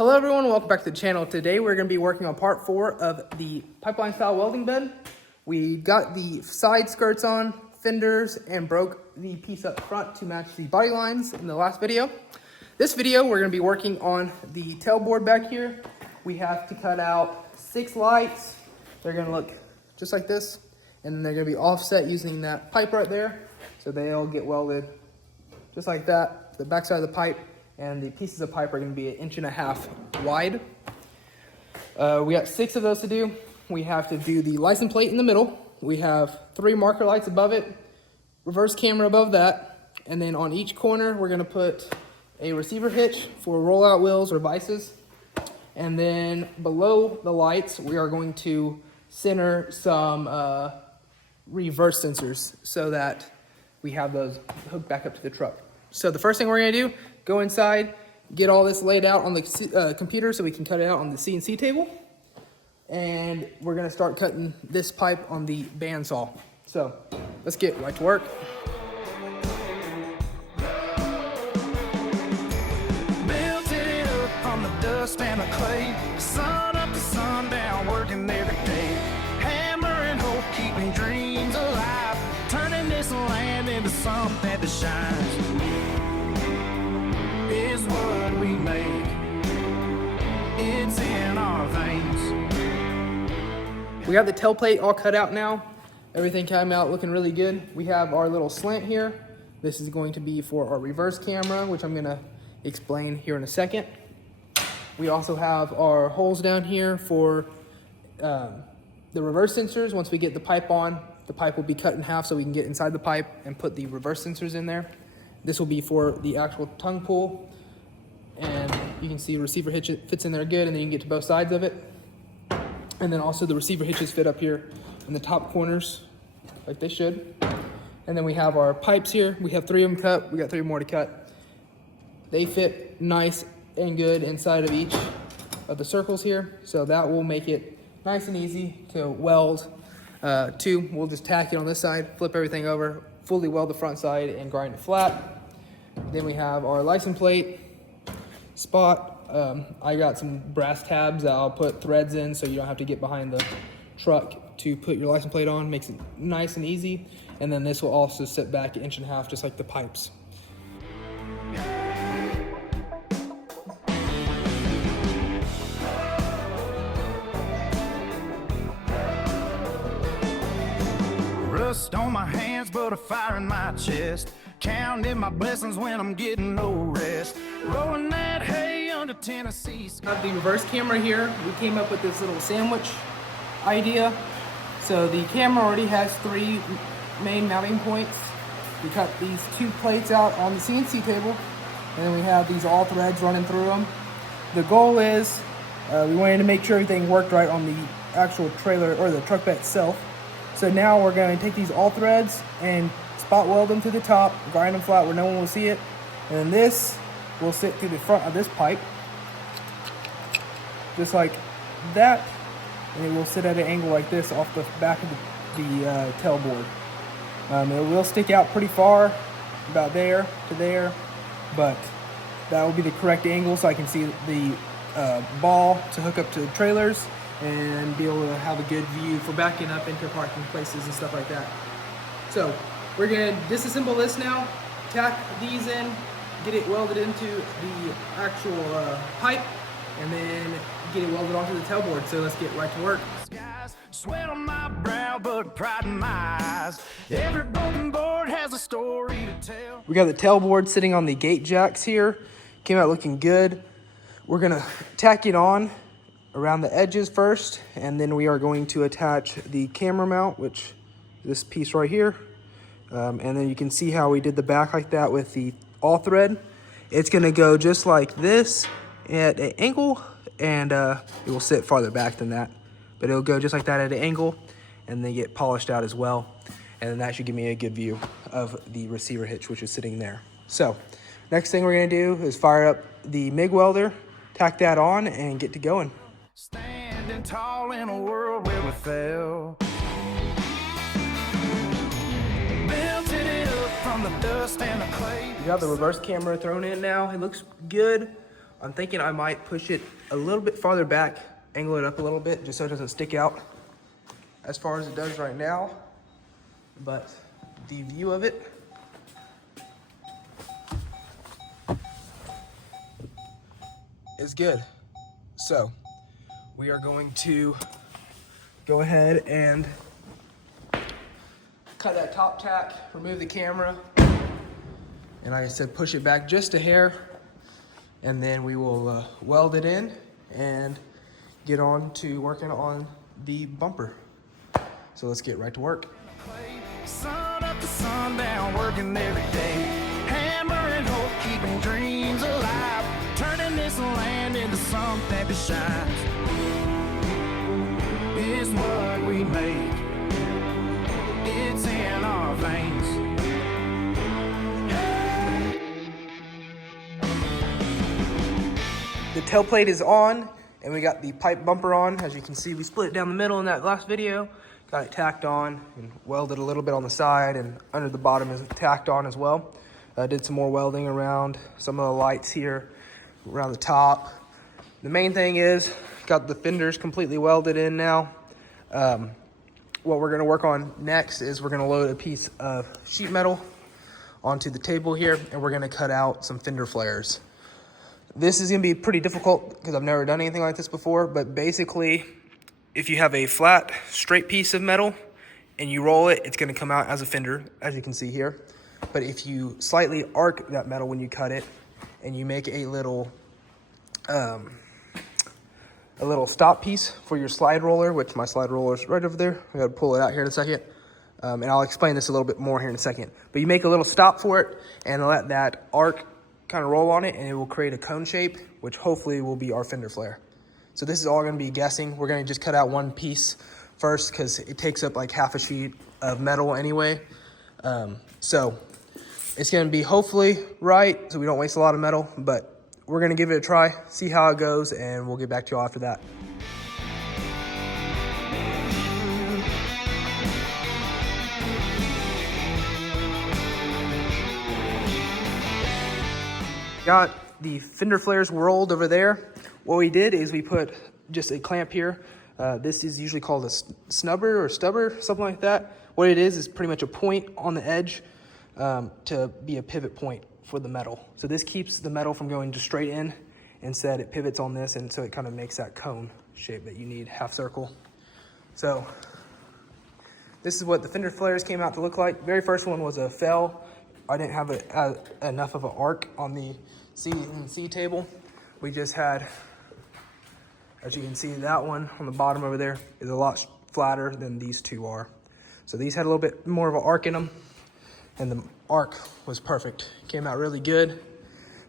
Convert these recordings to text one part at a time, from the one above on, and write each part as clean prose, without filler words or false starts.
Hello everyone, welcome back to the channel. Today we're going to be working on part 4 of the pipeline style welding bed. We got the side skirts on, fenders, and broke the piece up front to match the body lines in the last video. This video we're going to be working on the tailboard back here. We have to cut out 6 lights. They're going to look just like this, and then they're going to be offset using that pipe right there. So they'll get welded just like that, the back side of the pipe. And the pieces of pipe are going to be 1.5 inches wide. We got 6 of those to do. We have to do the license plate in the middle. We have 3 marker lights above it, reverse camera above that, and then on each corner we're going to put a receiver hitch for rollout wheels or vices. And then below the lights we are going to center some reverse sensors so that we have those hooked back up to the truck. So the first thing we're going to do, go inside, get all this laid out on the computer so we can cut it out on the CNC table. And we're going to start cutting this pipe on the bandsaw. So let's get right to work. Built it up from the dust and the clay, sun up to sundown, working every day, hammer and hope, keeping dreams alive, turning this land into something that shines. Is what we make. It's in our veins. We got the tail plate all cut out now. Everything came out looking really good. We have our little slant here. This is going to be for our reverse camera, which I'm gonna explain here in a second. We also have our holes down here for the reverse sensors. Once we get the pipe on, the pipe will be cut in half so we can get inside the pipe and put the reverse sensors in there. This will be for the actual tongue pull, and you can see receiver hitch fits in there good, and then you can get to both sides of it. And then also the receiver hitches fit up here in the top corners like they should. And then we have our pipes here. We have 3 of them cut. We got 3 more to cut. They fit nice and good inside of each of the circles here, so that will make it nice and easy to weld to. We'll just tack it on this side, flip everything over, fully weld the front side and grind it flat. Then we have our license plate spot. I got some brass tabs that I'll put threads in so you don't have to get behind the truck to put your license plate on. Makes it nice and easy. And then this will also sit back 1.5 inches just like the pipes. Rust on my hands, but a fire in my chest. Counting my blessings when I'm getting no rest. Rolling that hay under Tennessee sky. Have the reverse camera here. We came up with this little sandwich idea. So the camera already has 3 main mounting points. We cut these 2 plates out on the CNC table, and then we have these all threads running through them. The goal is we wanted to make sure everything worked right on the actual trailer or the truck bed itself. So now we're going to take these all threads and spot weld them to the top, grind them flat where no one will see it, and then this will sit through the front of this pipe, just like that, and it will sit at an angle like this off the back of the tailboard. It will stick out pretty far, about there to there, but that will be the correct angle so I can see the ball to hook up to the trailers and be able to have a good view for backing up into parking places and stuff like that. So we're gonna disassemble this now, tack these in, get it welded into the actual pipe, and then get it welded onto the tailboard. So let's get right to work. Skies, sweat on my brow, but pride in my eyes. Every broken board has a story to tell. We got the tailboard sitting on the gate jacks here. Came out looking good. We're gonna tack it on around the edges first, and then we are going to attach the camera mount, which is this piece right here. And then you can see how we did the back like that with the all thread. It's gonna go just like this at an angle, and it will sit farther back than that, but it'll go just like that at an angle, and then get polished out as well. And then that should give me a good view of the receiver hitch, which is sitting there. So next thing we're gonna do is fire up the MIG welder, tack that on, and get to going. Standing tall in a world where we fell. Built it up from the dust and the clay. We got the reverse camera thrown in now. It looks good. I'm thinking I might push it a little bit farther back, angle it up a little bit, just so it doesn't stick out as far as it does right now. But the view of it is good. So we are going to go ahead and cut that top tack, remove the camera, and like I said, push it back just a hair, and then we will weld it in and get on to working on the bumper. So let's get right to work. Sun up to sundown, working every day, hammer and hope, keeping dreams alive, turning this land into something that shines. It's what we make, it's in our veins. The tailplate is on, and we got the pipe bumper on. As you can see, we split it down the middle in that last video. Got it tacked on and welded a little bit on the side, and under the bottom is tacked on as well. Did some more welding around some of the lights here, around the top. The main thing is, got the fenders completely welded in now. What we're gonna work on next is we're gonna load a piece of sheet metal onto the table here, and we're gonna cut out some fender flares. This is gonna be pretty difficult because I've never done anything like this before, but basically, if you have a flat, straight piece of metal and you roll it, it's gonna come out as a fender, as you can see here. But if you slightly arc that metal when you cut it, and you make a little stop piece for your slide roller, which my slide roller is right over there. I gotta pull it out here in a second. And I'll explain this a little bit more here in a second. But you make a little stop for it and let that arc kind of roll on it, and it will create a cone shape, which hopefully will be our fender flare. So this is all gonna be guessing. We're gonna just cut out one piece first because it takes up like half a sheet of metal anyway. So it's gonna be hopefully right, so we don't waste a lot of metal, but we're gonna give it a try, see how it goes, and we'll get back to you all after that. Got the fender flares rolled over there. What we did is we put just a clamp here. This is usually called a snubber or stubber, something like that. What it is pretty much a point on the edge to be a pivot point for the metal. So this keeps the metal from going just straight in. Instead, it pivots on this, and so it kind of makes that cone shape that you need, half circle. So this is what the fender flares came out to look like. Very first one was a fail. I didn't have enough of an arc on the C table. We just had, as you can see, that one on the bottom over there is a lot flatter than these two are. So these had a little bit more of an arc in them, and the arc was perfect. Came out really good.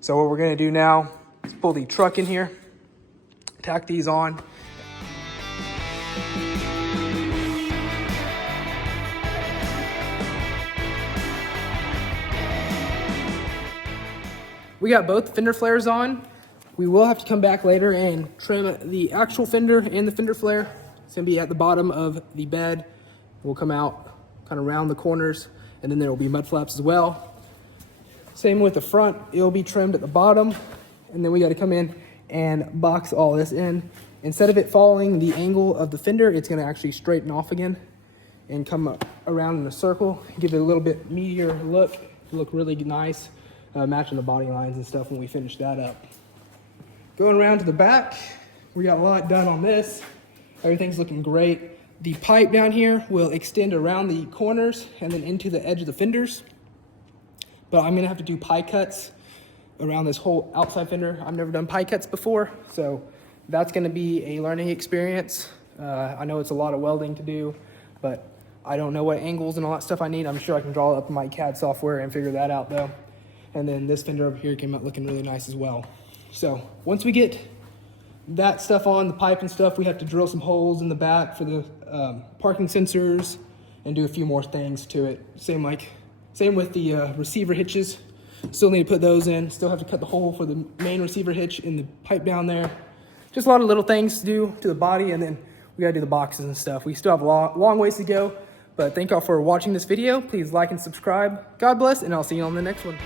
So what we're gonna do now is pull the truck in here, tack these on. We got both fender flares on. We will have to come back later and trim the actual fender and the fender flare. It's gonna be at the bottom of the bed. We'll come out kind of round the corners, and then there will be mud flaps as well. Same with the front, it'll be trimmed at the bottom, and then we gotta come in and box all this in. Instead of it following the angle of the fender, it's gonna actually straighten off again and come around in a circle, give it a little bit meatier look really nice. Matching the body lines and stuff when we finish that up. Going around to the back, we got a lot done on this. Everything's looking great. The pipe down here will extend around the corners and then into the edge of the fenders. But I'm gonna have to do pie cuts around this whole outside fender. I've never done pie cuts before, so that's gonna be a learning experience. I know it's a lot of welding to do, but I don't know what angles and all that stuff I need. I'm sure I can draw it up in my CAD software and figure that out though. And then this fender over here came out looking really nice as well. So once we get that stuff on, the pipe and stuff, we have to drill some holes in the back for the parking sensors and do a few more things to it. Same with the receiver hitches. Still need to put those in. Still have to cut the hole for the main receiver hitch in the pipe down there. Just a lot of little things to do to the body, and then we gotta do the boxes and stuff. We still have a long ways to go, but thank y'all for watching this video. Please like and subscribe. God bless, and I'll see you on the next one.